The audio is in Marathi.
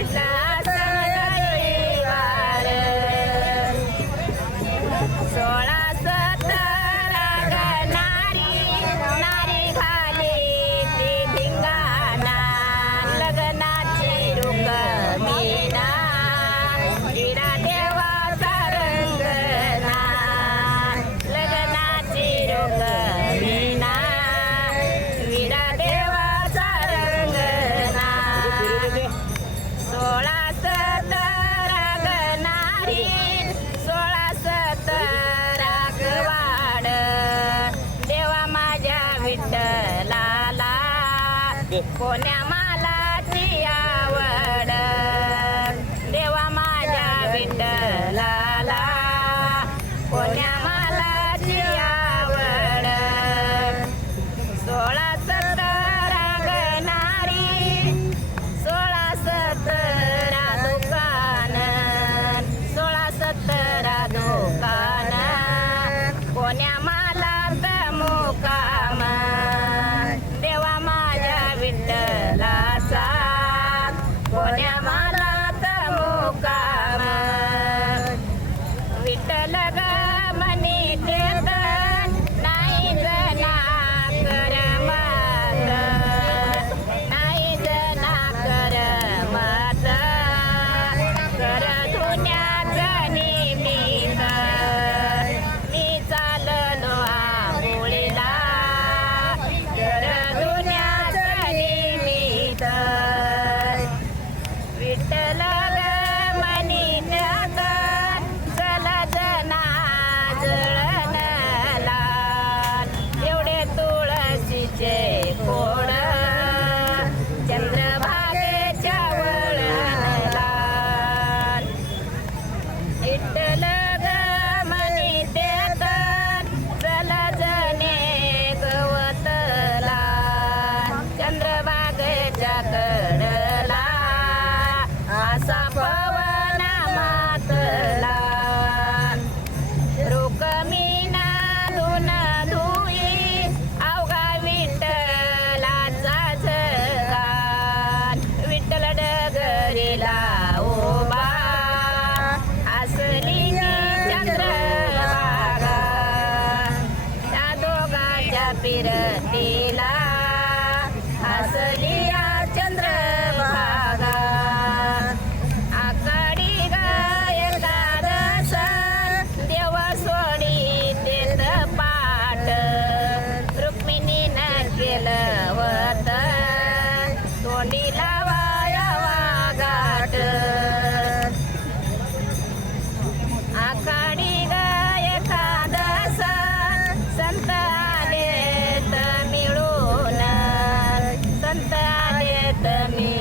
पडला सगळीवार 16-17 गणारी नारी खाली ती धिंगाणा लग्नाची रुक्मिणा विडा देवाचा रंगना लग्नाची रुक्मिणा विडा देवाचा रंगना 16-17 गणारी 16-17 गवाड देवा माझ्या विठ्ठलाला कोण्या मालाची आवड देवा माझ्या विठ्ठलाला कोण्या मालाची आवड 16-17 गणारी 16-17 दुकान 16-17 दुकान कोण्या मालात मुकाम देवा माझ्या विठ्ठलाचा कोण्या मालात मुकाम विठ्ठल ग मनी देत नाही जना करमत नाही जना करमत कर धुण्याचं निमित्त मी चाललो आंघोळीला कर धुण्याचं निमित्त विठ्ठल ग मनी देत चल जना जळणला एवढे तुळशीचे खोड चंद्रभागेच्या वळणला विठ्ठल ग मनी देत चल जने गवतला चंद्रभागेच्या कडला असा पवना मातला रुक्मिणा धुन धुई अवघा विठ्ठलाचा जगान विठ्ठल डगरीला उभा असली की चंद्रभागा त्या दोघांच्या फिरतीला असली या चंद्रभागा आकाडी गाय एकादश देव सोडी देत पाठ रुक्मिणीनं केलं वत तोंडी लावाया वागाट आकाडी गाय एकादश संत आलेत मिळून संत आलेत मिळून